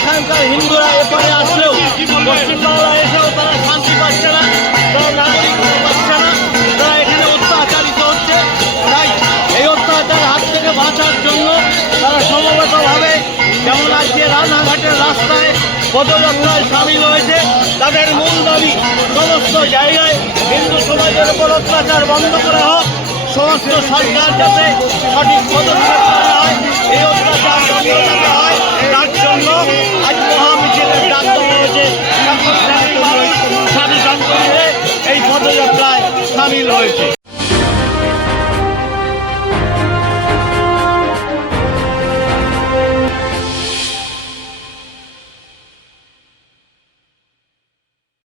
এখানকার হিন্দুরা এপারে আসলেও পশ্চিমবাংলা এসেও তারা শান্তি পাচ্ছে না, তারা নাগরিক পাচ্ছে না, তারা এখানে অত্যাচারিত হচ্ছে। তাই এই অত্যাচার হাত থেকে বাঁচার জন্য তারা সমবেতভাবে যেমন আজকে রানাঘাটের রাস্তায় পদযাত্রায় সামিল হয়েছে, তাদের মূল দাবি সমস্ত জায়গায় হিন্দু সমাজের উপর অত্যাচার বন্ধ করা হোক, সমস্ত সরকার যাতে সঠিক পদক্ষেপ সামিল হয়েছে